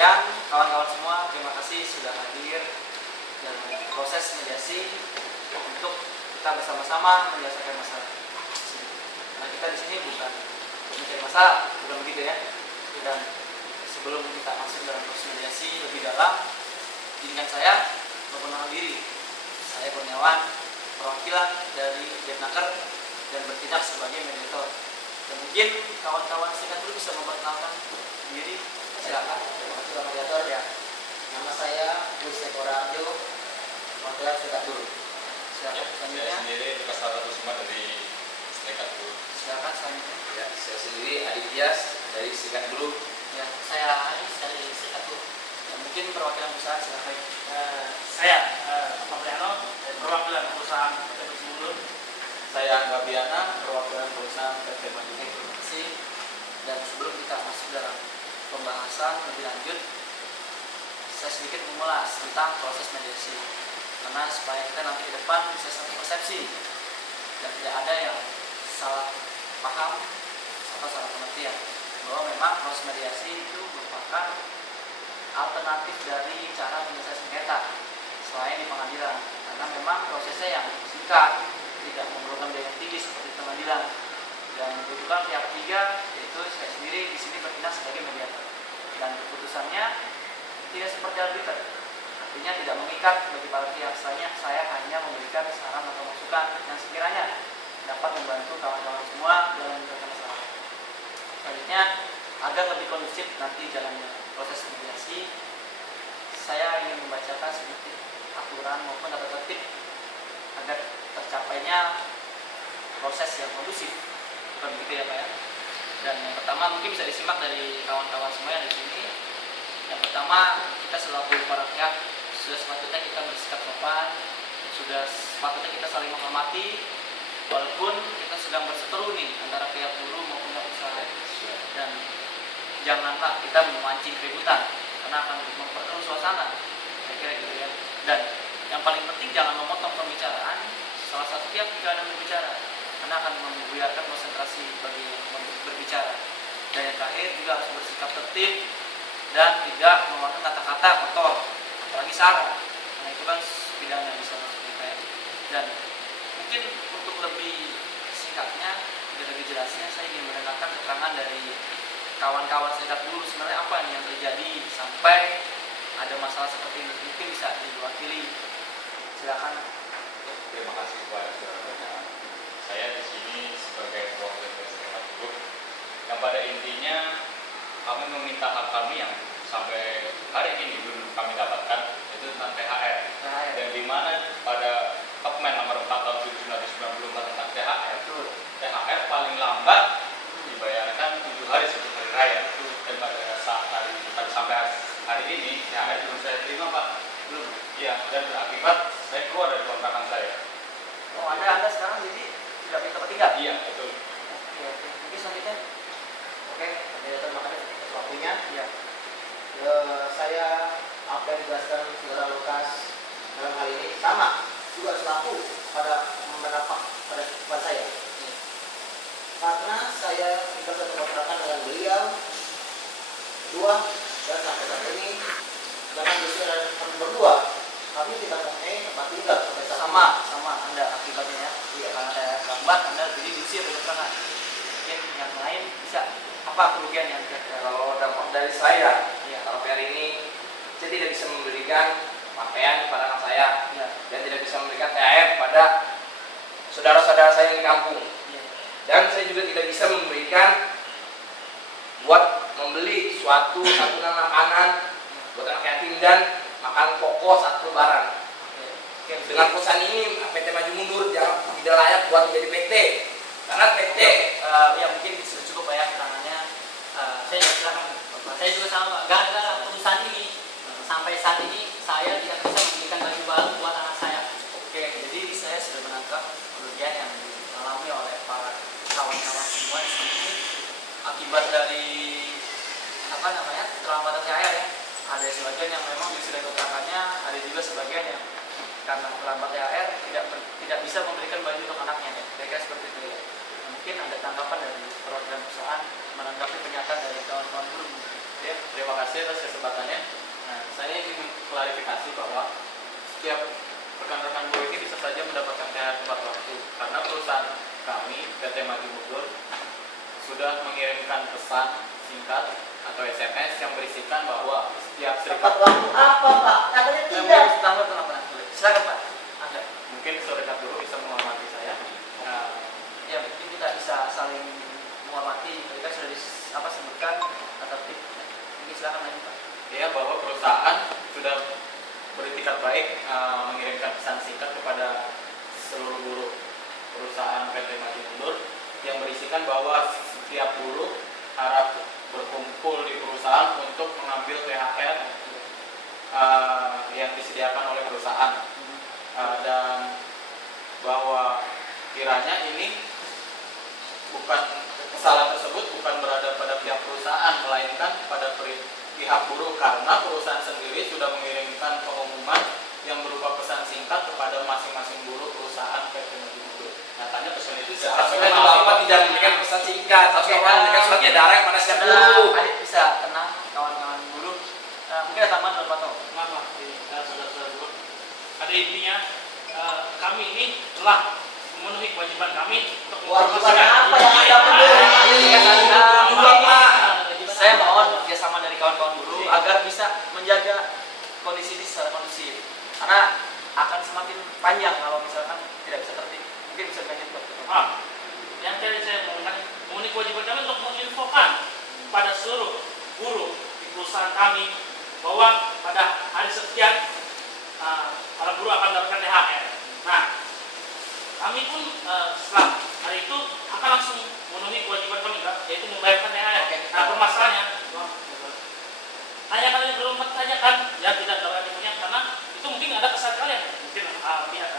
sekalian, kawan-kawan semua, terima kasih sudah hadir dalam proses mediasi untuk kita bersama-sama menyelesaikan masalah. Nah, kita di sini bukan mencari masalah, bukan begitu ya. Dan sebelum kita masuk dalam proses mediasi lebih dalam, izinkan saya memperkenalkan diri. Saya Kurniawan, perwakilan dari Depnaker dan bertindak sebagai mediator. Dan mungkin kawan-kawan serikat buruh bisa memperkenalkan diri. Silakan. Terima kasih Pak Mediator. Ya. Nama saya Luis Eko Raharjo, perwakilan serikat buruh. Silakan. Saya sendiri Lukas Haratusuma dari serikat buruh. Silakan selanjutnya. Ya, saya sendiri Aditya dari serikat buruh. Ya, saya Aris dari serikat buruh. Ya, mungkin perwakilan perusahaan silakan. Saya Fabriano, perwakilan perusahaan PT Buruh. Saya Gabiana, perwakilan perusahaan PT Mandiri. Terima kasih. Dan sebelum kita masuk dalam pembahasan lebih lanjut, saya sedikit mengulas tentang proses mediasi. Karena supaya kita nanti ke depan bisa satu persepsi dan tidak ada yang salah paham atau salah pengertian bahwa memang proses mediasi itu merupakan alternatif dari cara menyelesaikan sengketa selain di pengadilan. Karena memang prosesnya yang singkat, tidak memerlukan biaya yang tinggi seperti pengadilan, dan membutuhkan pihak ketiga, yaitu saya sendiri di sini bertindak sebagai mediator. Dan keputusannya tidak seperti arbiter, artinya tidak mengikat bagi para pihak. Saya hanya memberikan saran atau masukan yang sekiranya dapat membantu kawan-kawan semua dalam menyelesaikan masalah. Selanjutnya, agar lebih kondusif nanti jalannya proses mediasi, saya ingin membacakan sedikit aturan maupun tata tertib agar tercapainya proses yang kondusif. Bukan begitu ya Pak ya. Dan yang pertama mungkin bisa disimak dari kawan-kawan semua yang di sini. Yang pertama, kita selaku para pihak sudah sepatutnya kita bersikap sopan, sudah sepatutnya kita saling menghormati, walaupun kita sedang berseteru nih antara pihak buruh maupun pihak usaha. Dan janganlah kita memancing keributan karena akan memperkeruh suasana. Saya kira gitu ya. Dan yang paling penting jangan memotong pembicaraan salah satu pihak jika ada berbicara, karena akan membuyarkan konsentrasi bagi yang berbicara. Dan yang terakhir juga harus bersikap tertib dan tidak mengeluarkan kata-kata kotor, apalagi sara. Nah itu kan pidana bisa masuk DPR. Dan mungkin untuk lebih singkatnya, lebih jelasnya, saya ingin mendengarkan keterangan dari kawan-kawan serikat buruh sebenarnya apa nih yang terjadi sampai ada masalah seperti ini. Mungkin bisa diwakili. Silakan. Terima kasih kepada saudara. Saya di sini sebagai perwakilan dari serikat buruh yang pada intinya kami meminta hak kami yang sampai hari ini belum kami dapatkan, yaitu tentang THR. Dan di mana pada Permen nomor 4 tahun 1994 tentang THR, THR paling lambat dibayarkan 7 hari sebelum hari raya. Dan pada saat sampai hari ini THR belum saya terima Pak. Belum. Iya, dan berakibat saya keluar dari kontrakan saya. Oh, Anda sekarang jadi tidak minta bertingkat? Iya, betul. Oke. Mungkin selanjutnya. Oke, Terima kasih atas waktunya. ya. Saya apa yang dijelaskan saudara Lukas dalam hal ini sama juga selaku pada menapak pada kehidupan saya. Karena saya tinggal satu kontrakan dengan beliau dua, dan sampai saat ini jangan berusia kami berdua, kami tidak mempunyai tempat tinggal sampai saat ini. Sama Anda akibatnya ya. Iya. Karena saya lambat, Anda jadi diusir dari kontrakan. Mungkin yang lain bisa apa kerugian yang kira-kira? Kalau dampak dari saya, Ya. kalau hari ini saya tidak bisa memberikan pakaian kepada anak saya, Ya. dan tidak bisa memberikan THR pada saudara-saudara saya yang di kampung. Ya. Dan saya juga tidak bisa memberikan buat membeli suatu santunan makanan buat anak yatim dan makan pokok saat lebaran. Oke. Dengan perusahaan ini PT Maju Mundur tidak layak buat menjadi PT, karena PT Ya mungkin sudah cukup Pak ya keterangannya. Saya silakan. Saya juga sama Pak. Gara-gara perusahaan ini sampai saat ini saya tidak bisa memberikan baju baru buat anak saya. Oke, jadi saya sudah menangkap kerugian yang dialami oleh para kawan-kawan semua di sini akibat dari terlambatan THR ya. Ada sebagian yang memang diusir dari kontrakannya, ada juga sebagian yang karena terlambat THR tidak bisa memberikan baju untuk anaknya ya. Kira-kira seperti itu ya. Mungkin ada tanggapan dari perwakilan perusahaan menanggapi pernyataan dari kawan-kawan buruh. Ya, terima kasih atas kesempatannya. Nah, saya ingin klarifikasi bahwa setiap rekan-rekan buruh ini bisa saja mendapatkan THR tepat waktu karena perusahaan kami PT Maju Mundur sudah mengirimkan pesan singkat atau SMS yang berisikan bahwa setiap Tepat waktu apa Pak? Katanya saya tidak. mau tambah kenapa? Silakan Pak. Anda mungkin serikat dulu bisa menghormati saya. Nah, ya mungkin kita bisa saling menghormati. Tadi kan sudah sebutkan kata tip. Mungkin silakan lagi Pak. Ya bahwa perusahaan sudah beritikat baik mengirimkan pesan singkat kepada seluruh buruh perusahaan PT Maju Mundur yang berisikan bahwa setiap buruh harap berkumpul di perusahaan untuk mengambil THR yang disediakan oleh perusahaan dan bahwa kiranya ini bukan kesalahan tersebut bukan berada pada pihak perusahaan melainkan pada pihak buruh karena perusahaan sendiri sudah mengirimkan pengumuman yang berupa pesan singkat kepada masing-masing buruh perusahaan PT Maju Mundur. Nyatanya pesan itu Sebenarnya Bapak tidak memberikan pesan singkat, tapi Bapak memberikan surat edaran yang mana siap dulu. Adik bisa tenang kawan-kawan buruh. Mungkin ada tambahan Pak Pato. Maaf, saudara-saudara buruh. Pada intinya kami ini telah memenuhi kewajiban kami untuk Kewajiban apa yang Anda penuhi? Saya mohon kerjasama dari kawan-kawan buruh agar bisa menjaga kondisi ini secara kondusif. Karena akan semakin panjang kalau misalkan tidak bisa tertib. Mungkin bisa dilanjut Pak. Yang tadi saya memenuhi kewajiban kami untuk menginfokan pada seluruh buruh di perusahaan kami bahwa pada hari sekian para buruh akan mendapatkan THR. Nah, kami pun setelah hari itu akan langsung memenuhi kewajiban kami, yaitu membayarkan THR. Nah, permasalahannya, hanya kalian belum tanyakan, ya tidak dapat dipunya karena itu mungkin ada kesalahan kalian, mungkin pihak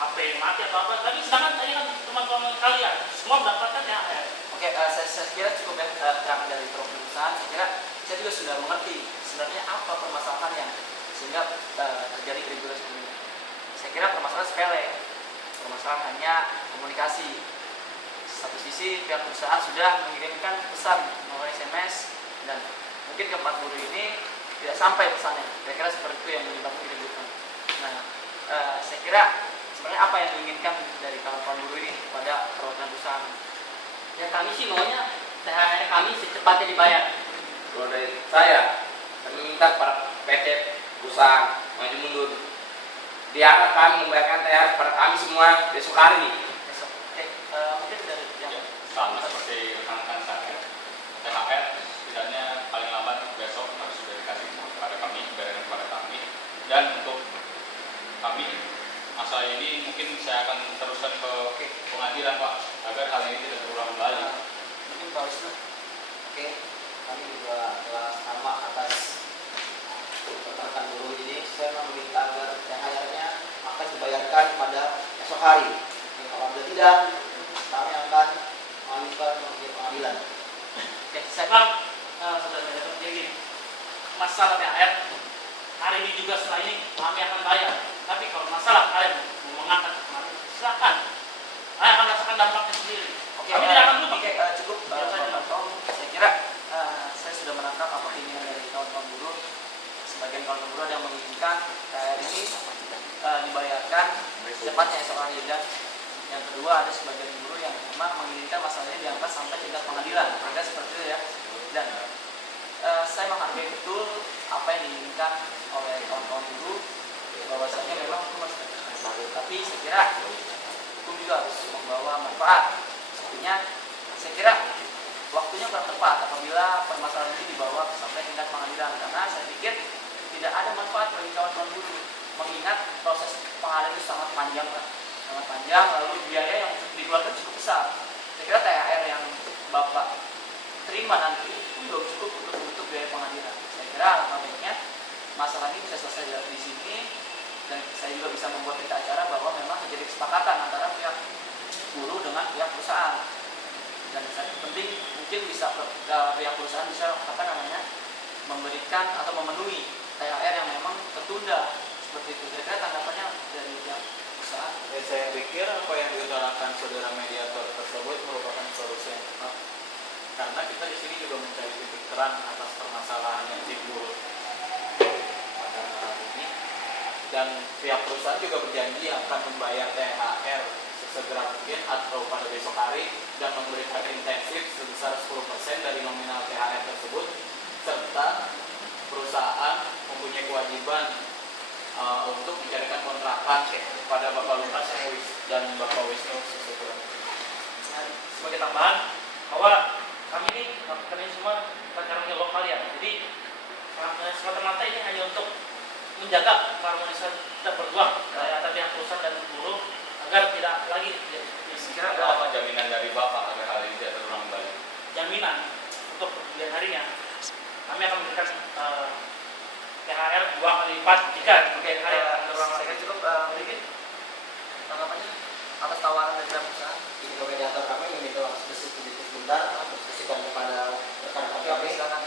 HP mati atau apa. Tapi sedangkan tadi kan teman-teman kalian semua mendapatkan THR. Oke, saya kira cukup ya keterangan dari perusahaan. Saya kira saya juga sudah mengerti sebenarnya apa permasalahan yang sehingga terjadi keributan seperti ini. Saya kira permasalahan sepele. Permasalahan hanya komunikasi. Satu sisi pihak perusahaan sudah mengirimkan pesan melalui SMS dan mungkin keempat buruh ini tidak sampai pesannya. Saya kira seperti itu yang menyebabkan keributan. Nah, saya kira sebenarnya apa yang diinginkan dari kawan-kawan buruh ini pada perwakilan perusahaan? Ya kami sih maunya THR kami secepatnya dibayar. Kalau dari saya meminta para PT perusahaan Maju Mundur diharapkan membayarkan THR kepada kami semua besok hari. Besok. Oke, mungkin dari yang Sama seperti rekan-rekan saya, THR setidaknya paling lambat besok harus sudah dikasih kepada kami, dibayarkan kepada kami. Dan untuk kami masalah ini mungkin saya akan teruskan ke pengadilan Pak agar hal ini tidak terulang kembali. mungkin Pak Wisnu. Oke, kami juga telah sama atas rekan buruh ini. Saya meminta agar THR-nya akan dibayarkan pada esok hari. Kalau tidak, kami akan mengajukan ke pengadilan. Oke, saya Saudara-saudara, jadi masalah THR hari ini juga setelah ini kami akan bayar. Tapi kalau masalah kalian mau mengangkat kemarin, silakan. Saya akan rasakan dampaknya sendiri. Oke, Kami tidak akan lupa. Oke, cukup Pak Tom. Saya kira saya sudah menangkap apa keinginan dari kawan-kawan buruh. Sebagian kawan-kawan buruh yang menginginkan THR ini dibayarkan secepatnya esok hari, dan yang kedua ada sebagian buruh yang memang menginginkan masalah ini diangkat sampai tingkat pengadilan. Ada seperti itu ya. Dan saya menghargai betul apa yang diinginkan oleh kawan-kawan buruh, bahwasanya memang hukum harus ditegakkan. Tapi saya kira hukum juga harus membawa manfaat. Artinya saya kira waktunya kurang tepat apabila permasalahan ini dibawa sampai tingkat pengadilan, karena saya pikir tidak ada manfaat bagi kawan-kawan buruh, mengingat proses pengadilan itu sangat panjang kan? Sangat panjang, lalu biaya yang dikeluarkan cukup besar. Saya kira THR yang Bapak terima nanti itu belum cukup untuk menutup biaya pengadilan. Saya kira alangkah baiknya masalah ini bisa selesai di sini, dan saya juga bisa membuat berita acara bahwa memang terjadi kesepakatan antara pihak buruh dengan pihak perusahaan. Dan yang penting mungkin bisa pihak perusahaan bisa memberikan atau memenuhi THR yang memang tertunda seperti itu. Saya kira tanggapannya dari pihak perusahaan. Saya pikir apa yang diutarakan saudara mediator tersebut merupakan solusi yang tepat. karena kita di sini juga mencari titik terang atas permasalahan yang timbul pada saat ini, dan pihak perusahaan juga berjanji akan membayar THR sesegera mungkin atau pada besok hari dan memberikan intensif sebesar 10% dari nominal THR tersebut, serta perusahaan mempunyai kewajiban untuk mencarikan kontrakan kepada Bapak Lukas dan Bapak Wisnu Susukura. Sebagai tambahan bahwa kami ini semua karyawan lokal ya, jadi semata-mata ini hanya untuk menjaga keharmonisan kita berdua antara pihak perusahaan dan buruh agar tidak lagi Kira ada apa jaminan dari Bapak agar hal ini tidak terulang kembali? jaminan untuk kemudian harinya kami akan memberikan THR 2 kali lipat jika kemudian hari akan terulang Saya lagi. kira cukup sedikit tanggapannya atas tawaran dari pihak perusahaan. Jadi mediator kami meminta waktu sedikit sebentar diskusikan kepada rekan Oke, kami. silakan.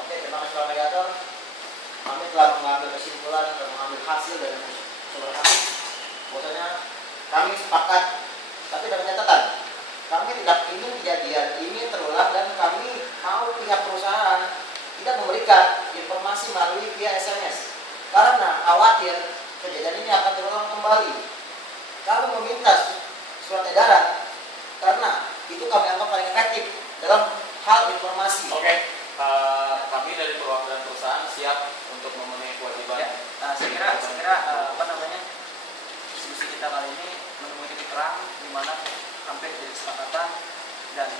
Oke, terima kasih Pak Mediator. Kami telah mengambil kesimpulan dan mengambil hasil dari usulan kami. Maksudnya kami sepakat, tapi dengan catatan kami tidak ingin kejadian ini terulang dan kami mau pihak perusahaan tidak memberikan informasi melalui via SMS karena khawatir kejadian ini akan terulang kembali. Kami meminta surat edaran karena itu kami anggap paling efektif dalam hal informasi. Oke, kami dari perwakilan perusahaan siap untuk memenuhi kewajiban. Ya, saya kira diskusi kita kali ini menemui titik terang di mana hampir jadi kesepakatan, dan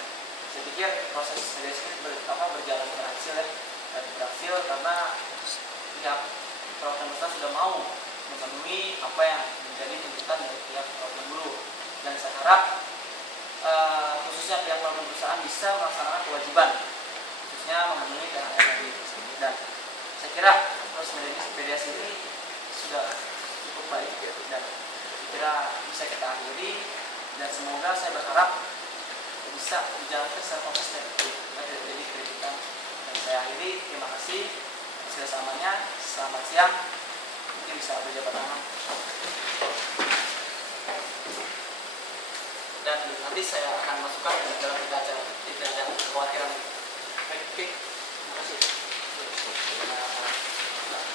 saya pikir proses mediasi ini berjalan berhasil ya, berhasil karena pihak perwakilan perusahaan sudah mau memenuhi apa yang menjadi tuntutan dari pihak perwakilan buruh, dan saya harap khususnya pihak perwakilan perusahaan bisa melaksanakan kewajiban khususnya memenuhi THR tadi, dan saya kira proses mediasi ini sudah cukup baik ya, dan saya kira bisa kita akhiri, dan semoga saya berharap bisa dijalankan secara konsisten tidak terjadi kritikan. Dan saya akhiri, terima kasih atas kerjasamanya, selamat siang, mungkin bisa berjabat tangan, dan nanti saya akan masukkan ke dalam berita acara, tidak ada kekhawatiran. Oke, terima kasih.